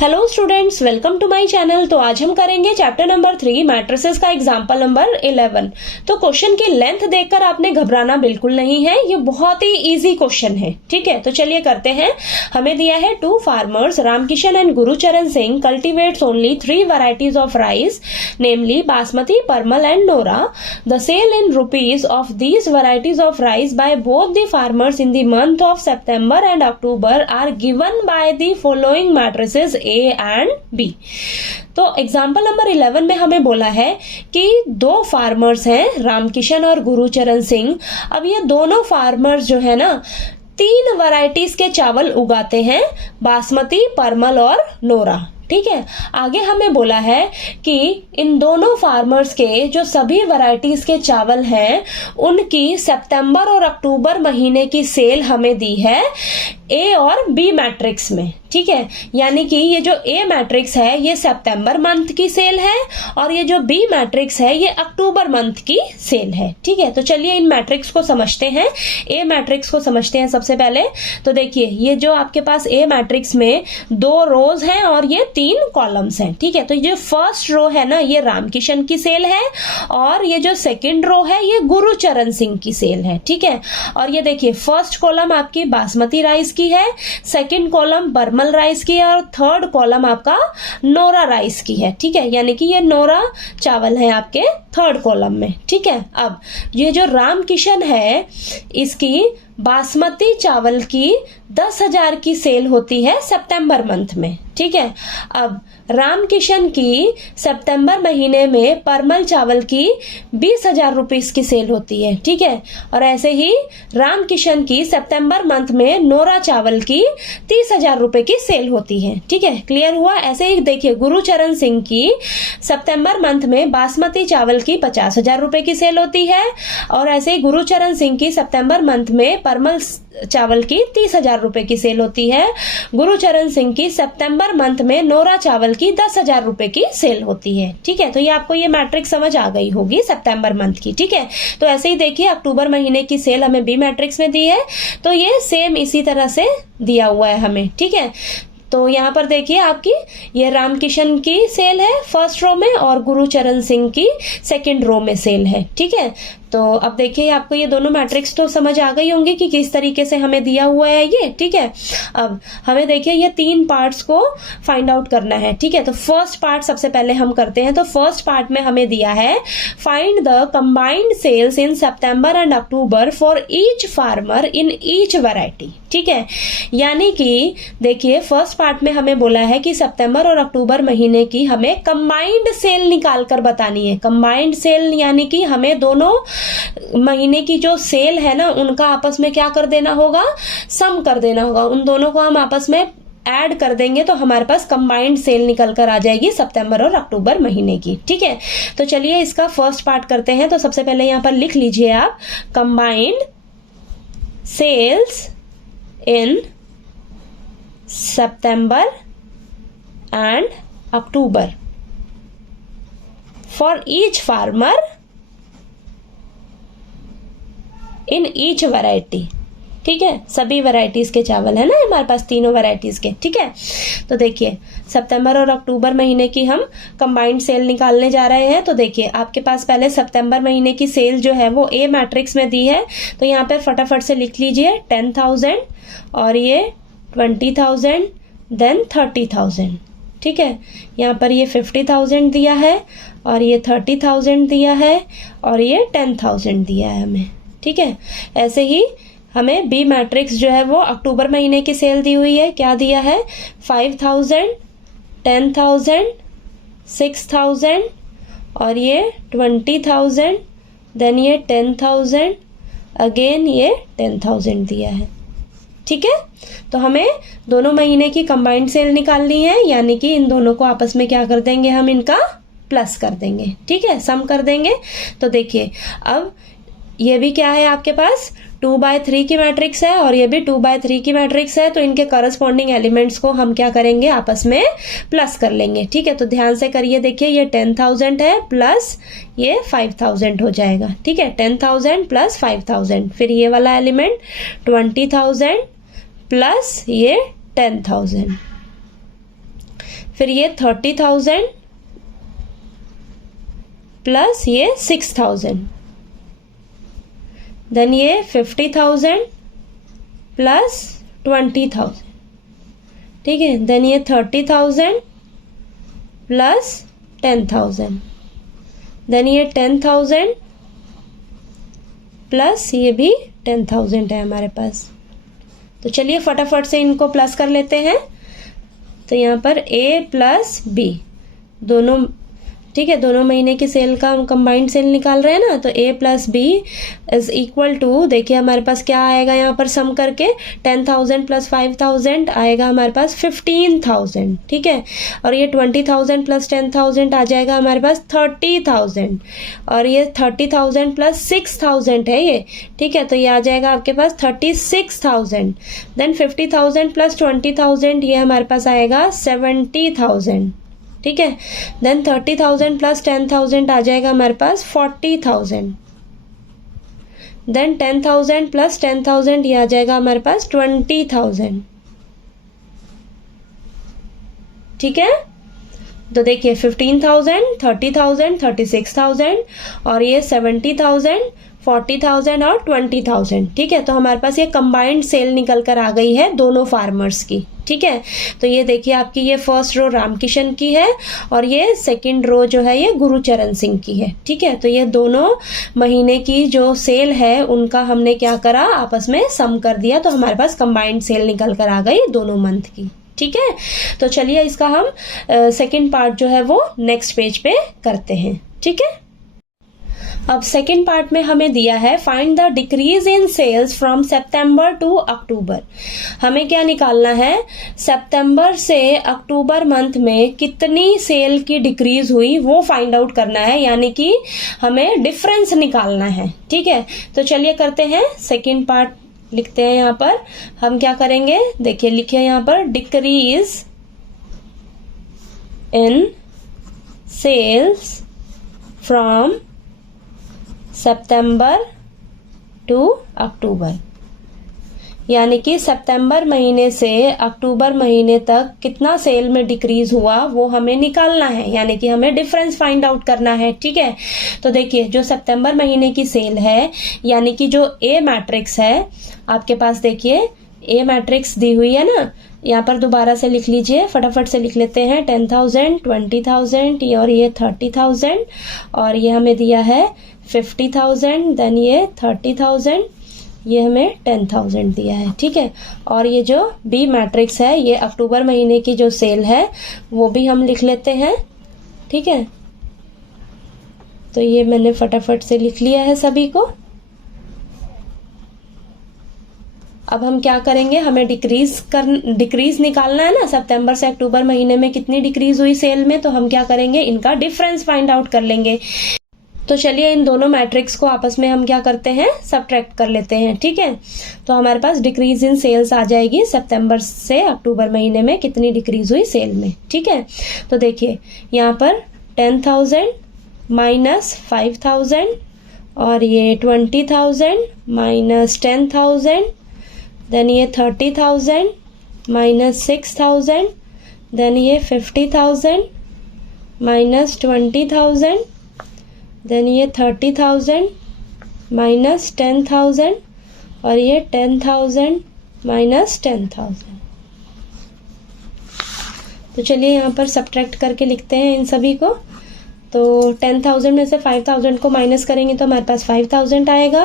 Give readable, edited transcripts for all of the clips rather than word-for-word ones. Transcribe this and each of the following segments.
Hello students, welcome to my channel. तो आज हम करेंगे चैप्टर नंबर 3 मैट्रिसेस का एग्जांपल नंबर 11। तो क्वेश्चन की लेंथ देखकर आपने घबराना बिल्कुल नहीं है, ये बहुत ही इजी क्वेश्चन है। ठीक है, तो चलिए करते हैं। हमें दिया है 2 farmers Ramkishan and Gurucharan Singh cultivates only 3 varieties of rice, namely Basmati, Parmal and Nora. The sale in rupees of these varieties of rice by both the farmers in the month of September and October are given by the following matrices A and B. तो example number 11 में हमें बोला है कि 2 farmers हैं, रामकिशन और गुरुचरण सिंह। अब ये दोनों फार्मर्स जो है ना 3 वैरायटीज के चावल उगाते हैं, बासमती, परमल और नोरा। ठीक है, आगे हमें बोला है कि इन दोनों फार्मर्स के जो सभी वैरायटीज के चावल हैं उनकी सितंबर और अक्टूबर महीने की सेल हमें दी है ए और बी मैट्रिक्स में। ठीक है, यानी कि ये जो ए मैट्रिक्स है ये सितंबर मंथ की सेल है और ये जो बी मैट्रिक्स है ये अक्टूबर मंथ की सेल है। ठीक है, तो चलिए इन मैट्रिक्स को समझते हैं। ए मैट्रिक्स को समझते हैं सबसे पहले। तो देखिए, ये जो आपके पास ए मैट्रिक्स में 2 रोज हैं और ये 3 कॉलम्स हैं। ठीक है, तो ये फर्स्ट रो है ना, ये रामकिशन की सेल है और ये जो सेकेंड रो है ये गुरुचरण सिंह की सेल है। ठीक है, और ये देखिए फर्स्ट कॉलम आपकी बासमती राइस की है, सेकेंड कॉलम परमल राइस की है और थर्ड कॉलम आपका नोरा राइस की है। ठीक है, यानी कि ये नोरा चावल है आपके थर्ड कॉलम में। ठीक है, अब ये जो रामकिशन है इसकी बासमती चावल की 10,000 की सेल होती है सितंबर मंथ में। ठीक है, अब रामकिशन की सितंबर महीने में परमल चावल की 20,000 रुपीस की सेल होती है। ठीक है, और ऐसे ही रामकिशन की सितंबर मंथ में नोरा चावल की 30,000 रुपए की सेल होती है। ठीक है, क्लियर हुआ। ऐसे ही देखिए गुरुचरण सिंह की सितंबर मंथ में बासमती चावल की 50,000 रुपए की सेल होती है और ऐसे ही गुरुचरण सिंह की सितंबर मंथ में परमल चावल की 30,000 रुपए की सेल होती है। गुरुचरण सिंह की सितंबर मंथ में नोरा चावल की 10,000 रुपए की सेल होती है। ठीक है, तो ये आपको ये मैट्रिक्स समझ आ गई होगी सितंबर मंथ की। ठीक है, तो ऐसे ही देखिए अक्टूबर महीने की सेल हमें बी मैट्रिक्स में दी है, तो ये सेम इसी तरह से दिया हुआ है हमें। ठीक है, तो यहाँ पर देखिए आपकी ये रामकिशन की सेल है फर्स्ट रो में और गुरुचरण सिंह की सेकंड रो में सेल है। ठीक है, तो अब देखिए आपको ये दोनों मैट्रिक्स तो समझ आ गई होंगी कि किस तरीके से हमें दिया हुआ है ये। ठीक है, अब हमें देखिए ये 3 पार्ट्स को फाइंड आउट करना है। ठीक है, तो फर्स्ट पार्ट सबसे पहले हम करते हैं। तो फर्स्ट पार्ट में हमें दिया है find the combined sales in September and October for each farmer in each variety. ठीक है, यानी कि देखिए फर्स्ट पार्ट में हमें बोला है कि सितंबर और अक्टूबर महीने की हमें कंबाइंड सेल निकाल कर बतानी है। कंबाइंड सेल यानी कि हमें दोनों महीने की जो सेल है ना उनका आपस में क्या कर देना होगा, सम कर देना होगा। उन दोनों को हम आपस में ऐड कर देंगे तो हमारे पास कंबाइंड सेल निकल कर आ जाएगी सितंबर और अक्टूबर महीने की। ठीक है, तो चलिए इसका फर्स्ट पार्ट करते हैं। तो सबसे पहले यहां पर लिख लीजिए आप combined sales in September and October for each farmer in each variety. ठीक है, सभी वैरायटीज के चावल है ना हमारे पास, तीनों वैरायटीज के। ठीक है, तो देखिए सितंबर और अक्टूबर महीने की हम कंबाइंड सेल निकालने जा रहे हैं। तो देखिए आपके पास पहले सितंबर महीने की सेल जो है वो ए मैट्रिक्स में दी है, तो यहाँ पे फटाफट से लिख लीजिए 10,000 और ये 20,000 देन 30,000। ठीक है, यहाँ पर ये 50,000 दिया है और ये 30,000 दिया है और ये 10,000 दिया है हमें। ठीक है, ऐसे ही हमें बी मैट्रिक्स जो है वो अक्टूबर महीने की सेल दी हुई है। क्या दिया है, 5,000, 10,000, 6,000 और ये 20,000 देन ये 10,000 अगेन ये 10,000 दिया है। ठीक है, तो हमें दोनों महीने की कंबाइंड सेल निकालनी है, यानी कि इन दोनों को आपस में क्या कर देंगे, हम इनका प्लस कर देंगे। ठीक है, सम कर देंगे। तो देखिए अब ये भी क्या है आपके पास 2/3 की मैट्रिक्स है और ये भी 2/3 की मैट्रिक्स है, तो इनके करस्पॉन्डिंग एलिमेंट्स को हम क्या करेंगे, आपस में प्लस कर लेंगे। ठीक है, तो ध्यान से करिए, देखिए ये 10,000 है प्लस ये 5,000 हो जाएगा। ठीक है, 10,000 प्लस 5,000, फिर ये वाला एलिमेंट 20,000 प्लस ये 10,000। फिर ये 30,000 प्लस ये 6,000, देन ये 50,000 प्लस 20,000, ठीक है। देन ये 30,000 प्लस 10,000, देन ये 10,000 प्लस ये भी 10,000 है हमारे पास। तो चलिए फटाफट से इनको प्लस कर लेते हैं। तो यहाँ पर ए प्लस बी दोनों, ठीक है, दोनों महीने की सेल का हम कंबाइंड सेल निकाल रहे हैं ना, तो a plus b is equal to, देखिए हमारे पास क्या आएगा यहाँ पर सम करके, 10,000 प्लस 5,000 आएगा हमारे पास 15,000, ठीक है। और ये 20,000 प्लस 10,000 आ जाएगा हमारे पास 30,000, और ये 30,000 प्लस 6,000 है ये, ठीक है। तो ये आ जाएगा आपके पास 36,000। देन 50,000 प्लस 20,000 ये हमारे पास आएगा 70,000, ठीक है। देन 30,000 प्लस 10,000 आ जाएगा हमारे पास 40,000। देन 10,000 प्लस 10,000 ये आ जाएगा हमारे पास 20,000, ठीक है। तो देखिए 15,000, 30,000, 36,000 और ये 70,000, 40,000 और 20,000, ठीक है। तो हमारे पास ये कंबाइंड सेल निकल कर आ गई है दोनों फार्मर्स की, ठीक है। तो ये देखिए आपकी ये फर्स्ट रो रामकिशन की है और ये सेकंड रो जो है ये गुरुचरण सिंह की है, ठीक है। तो ये दोनों महीने की जो सेल है उनका हमने क्या करा, आपस में सम कर दिया, तो हमारे पास कंबाइंड सेल निकल कर आ गई दोनों मंथ की, ठीक है। तो चलिए इसका हम सेकंड पार्ट जो है वो नेक्स्ट पेज पे करते हैं, ठीक है। अब सेकेंड पार्ट में हमें दिया है find the decrease in sales from September to October. हमें क्या निकालना है, सितंबर से अक्टूबर मंथ में कितनी सेल की डिक्रीज हुई वो फाइंड आउट करना है, यानी कि हमें डिफरेंस निकालना है, ठीक है। तो चलिए करते हैं, सेकेंड पार्ट लिखते हैं। यहाँ पर हम क्या करेंगे, देखिए लिखिए यहाँ पर decrease in sales from September to October, यानी कि सितंबर महीने से अक्टूबर महीने तक कितना सेल में डिक्रीज हुआ वो हमें निकालना है, यानी कि हमें डिफरेंस फाइंड आउट करना है, ठीक है। तो देखिए जो सितंबर महीने की सेल है, यानी कि जो ए मैट्रिक्स है आपके पास, देखिए ए मैट्रिक्स दी हुई है ना, यहाँ पर दोबारा से लिख लीजिए, फटाफट से लिख लेते हैं। 10,000, 20,000 और ये 30,000 और ये हमें दिया है 50,000, देन ये 30,000, ये हमें 10,000 दिया है, ठीक है। और ये जो बी मैट्रिक्स है ये अक्टूबर महीने की जो सेल है वो भी हम लिख लेते हैं, ठीक है। तो ये मैंने फटाफट से लिख लिया है सभी को। अब हम क्या करेंगे, हमें डिक्रीज निकालना है ना, सितंबर से अक्टूबर महीने में कितनी डिक्रीज हुई सेल में, तो हम क्या करेंगे, इनका डिफरेंस फाइंड आउट कर लेंगे। तो चलिए इन दोनों मैट्रिक्स को आपस में हम क्या करते हैं, सब्ट्रैक्ट कर लेते हैं, ठीक है। तो हमारे पास डिक्रीज इन सेल्स आ जाएगी, सितंबर से अक्टूबर महीने में कितनी डिक्रीज हुई सेल में, ठीक है। तो देखिए यहाँ पर 10,000 माइनस 5,000 और ये 20,000 माइनस 10,000, देन ये 30,000 माइनस 6,000, देन ये 50,000 माइनस 20,000, देन ये 30,000 माइनस 10,000 और ये 10,000 माइनस 10,000। तो चलिए यहाँ पर सब्ट्रैक्ट करके लिखते हैं इन सभी को। तो 10,000 में से 5,000 को माइनस करेंगे तो हमारे पास 5,000 आएगा,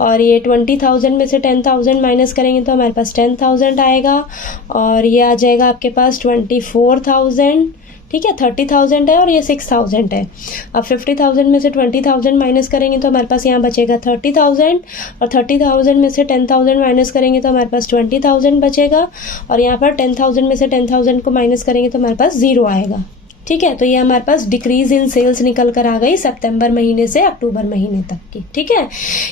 और ये 20,000 में से 10,000 माइनस करेंगे तो हमारे पास 10,000 आएगा, और ये आ जाएगा आपके पास 24,000, ठीक है। 30,000 है और ये 6,000 है। अब 50,000 में से 20,000 माइनस करेंगे तो हमारे पास यहाँ बचेगा 30,000, और 30,000 में से 10,000 माइनस करेंगे तो हमारे पास 20,000 बचेगा, और यहाँ पर 10,000 में से 10,000 को माइनस करेंगे तो हमारे पास 0 आएगा, ठीक है। तो ये हमारे पास डिक्रीज इन सेल्स निकल कर आ गई सितंबर महीने से अक्टूबर महीने तक की, ठीक है।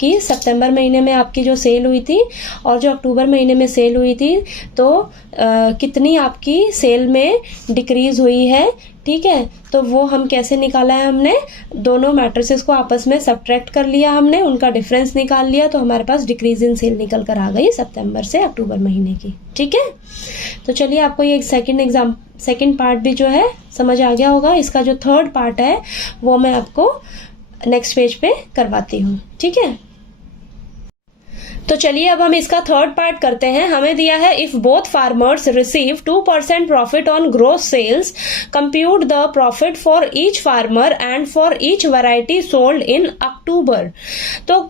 कि सितंबर महीने में आपकी जो सेल हुई थी और जो अक्टूबर महीने में सेल हुई थी, तो कितनी आपकी सेल में डिक्रीज हुई है, ठीक है। तो वो हम कैसे निकाला है, हमने दोनों मैट्रिसेस को आपस में सब्ट्रैक्ट कर लिया, हमने उनका डिफरेंस निकाल लिया, तो हमारे पास डिक्रीज इन सेल निकल कर आ गई सितंबर से अक्टूबर महीने की। ठीक है, तो चलिए आपको ये सेकंड पार्ट भी जो है समझ आ गया होगा। इसका जो थर्ड पार्ट है वो मैं आपको नेक्स्ट पेज पे करवाती हूँ। ठीक है, तो चलिए अब हम इसका थर्ड पार्ट करते हैं। हमें दिया है if both farmers receive 2% profit on gross sales, compute the profit for each farmer and for each variety sold in October. तो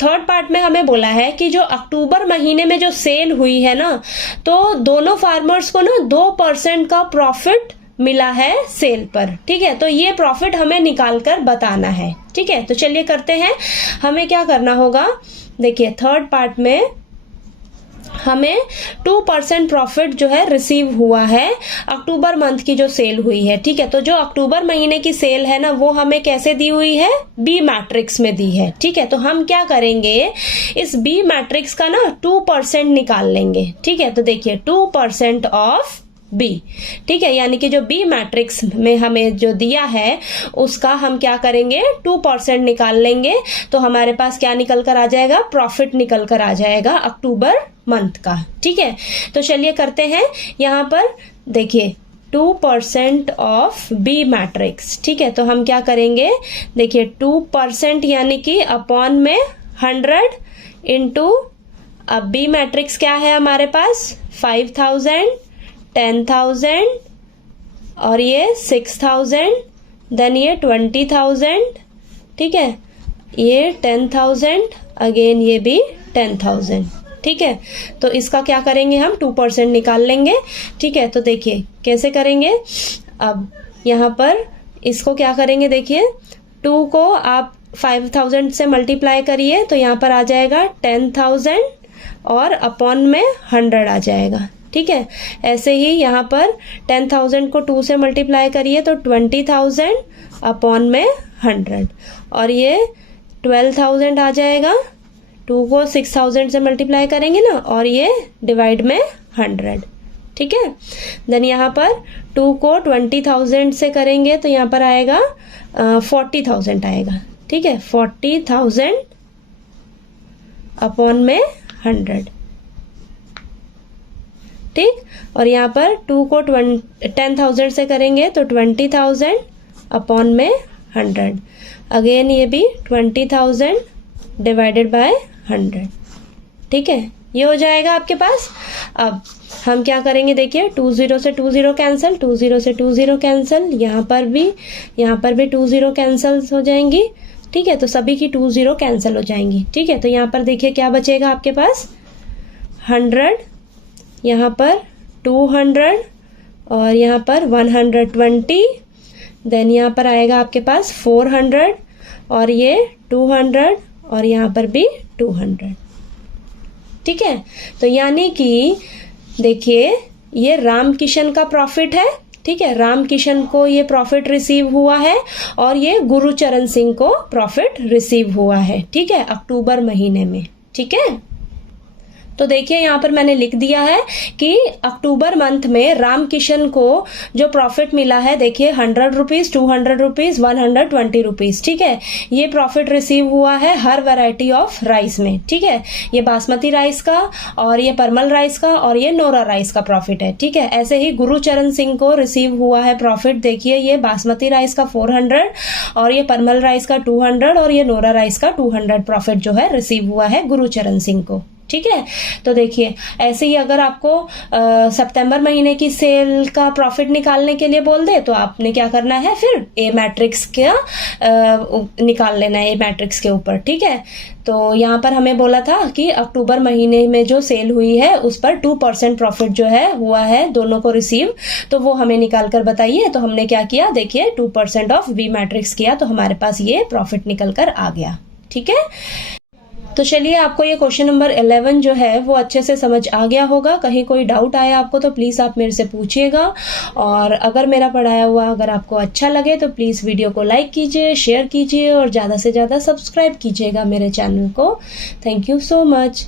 थर्ड पार्ट में हमें बोला है कि जो अक्टूबर महीने में जो सेल हुई है ना, तो दोनों फार्मर्स को ना 2% का प्रॉफिट मिला है सेल पर। ठीक है, तो ये प्रॉफिट हमें निकाल कर बताना है। ठीक है, तो चलिए करते हैं। हमें क्या करना होगा, देखिए थर्ड पार्ट में हमें 2% प्रॉफिट जो है रिसीव हुआ है अक्टूबर मंथ की जो सेल हुई है। ठीक है, तो जो अक्टूबर महीने की सेल है ना, वो हमें कैसे दी हुई है, बी मैट्रिक्स में दी है। ठीक है, तो हम क्या करेंगे, इस बी मैट्रिक्स का ना 2% निकाल लेंगे। ठीक है, तो देखिए 2% ऑफ बी। ठीक है, यानी कि जो बी मैट्रिक्स में हमें जो दिया है उसका हम क्या करेंगे, 2% निकाल लेंगे, तो हमारे पास क्या निकल कर आ जाएगा, प्रॉफिट निकल कर आ जाएगा अक्टूबर मंथ का। ठीक है, तो चलिए करते हैं। यहाँ पर देखिए 2% ऑफ बी मैट्रिक्स। ठीक है, तो हम क्या करेंगे, देखिए 2% यानी कि अपॉन में 100 इंटू, अब बी मैट्रिक्स क्या है हमारे पास, 5000, 10,000 और ये 6,000, देन ये 20,000। ठीक है, ये 10,000, अगेन ये भी 10,000। ठीक है, तो इसका क्या करेंगे, हम 2% निकाल लेंगे। ठीक है, तो देखिए कैसे करेंगे, अब यहाँ पर इसको क्या करेंगे, देखिए 2 को आप 5,000 से मल्टीप्लाई करिए, तो यहाँ पर आ जाएगा 10,000 और अपॉन में 100 आ जाएगा। ठीक है, ऐसे ही यहाँ पर 10,000 को 2 से मल्टीप्लाई करिए तो 20,000 अपॉन में 100, और ये 12,000 आ जाएगा। 2 को 6,000 से मल्टीप्लाई करेंगे ना, और ये डिवाइड में 100। ठीक है, देन यहाँ पर 2 को 20,000 से करेंगे तो यहाँ पर आएगा 40,000 आएगा। ठीक है, 40,000 अपॉन में 100। ठीक, और यहाँ पर 2 को 10,000 से करेंगे तो 20,000 अपॉन में 100, अगेन ये भी 20,000 डिवाइडेड बाय 100। ठीक है, ये हो जाएगा आपके पास। अब हम क्या करेंगे, देखिए 20 से 20 कैंसिल, 20 से 20 कैंसिल, यहाँ पर भी 20 कैंसिल हो जाएंगी। ठीक है, तो सभी की 20 कैंसिल हो जाएंगी। ठीक है, तो यहाँ पर देखिए क्या बचेगा आपके पास, 100, यहाँ पर 200 और यहाँ पर 120, देन यहाँ पर आएगा आपके पास 400 और ये 200 और यहाँ पर भी 200। ठीक है, तो यानी कि देखिए ये राम किशन का प्रॉफिट है। ठीक है, राम किशन को ये प्रॉफिट रिसीव हुआ है और ये गुरुचरण सिंह को प्रॉफिट रिसीव हुआ है। ठीक है, अक्टूबर महीने में। ठीक है, तो देखिए यहाँ पर मैंने लिख दिया है कि अक्टूबर मंथ में राम किशन को जो प्रॉफिट मिला है, देखिए 100 रुपीज, 200 रुपीज, 120 रुपीज। ठीक है, ये प्रॉफिट रिसीव हुआ है हर वैरायटी ऑफ राइस में। ठीक है, ये बासमती राइस का और ये परमल राइस का और ये नोरा राइस का प्रॉफिट है। ठीक है, ऐसे ही गुरुचरण सिंह को रिसीव हुआ है प्रॉफिट, देखिए ये बासमती राइस का 400 और ये परमल राइस का 200 और ये नोरा राइस का 200 प्रॉफिट जो है रिसीव हुआ है गुरुचरण सिंह को। ठीक है, तो देखिए ऐसे ही अगर आपको सितंबर महीने की सेल का प्रॉफिट निकालने के लिए बोल दे तो आपने क्या करना है, फिर ए मैट्रिक्स का निकाल लेना है ए मैट्रिक्स के ऊपर। ठीक है, तो यहाँ पर हमें बोला था कि अक्टूबर महीने में जो सेल हुई है उस पर 2% प्रॉफिट जो है हुआ है दोनों को रिसीव, तो वो हमें निकाल कर बताइए। तो हमने क्या किया, देखिए 2% ऑफ बी मैट्रिक्स किया तो हमारे पास ये प्रॉफिट निकल कर आ गया। ठीक है, तो चलिए आपको ये क्वेश्चन नंबर 11 जो है वो अच्छे से समझ आ गया होगा। कहीं कोई डाउट आया आपको तो प्लीज़ आप मेरे से पूछिएगा, और अगर मेरा पढ़ाया हुआ अगर आपको अच्छा लगे तो प्लीज़ वीडियो को लाइक कीजिए, शेयर कीजिए और ज़्यादा से ज़्यादा सब्सक्राइब कीजिएगा मेरे चैनल को। Thank you so much.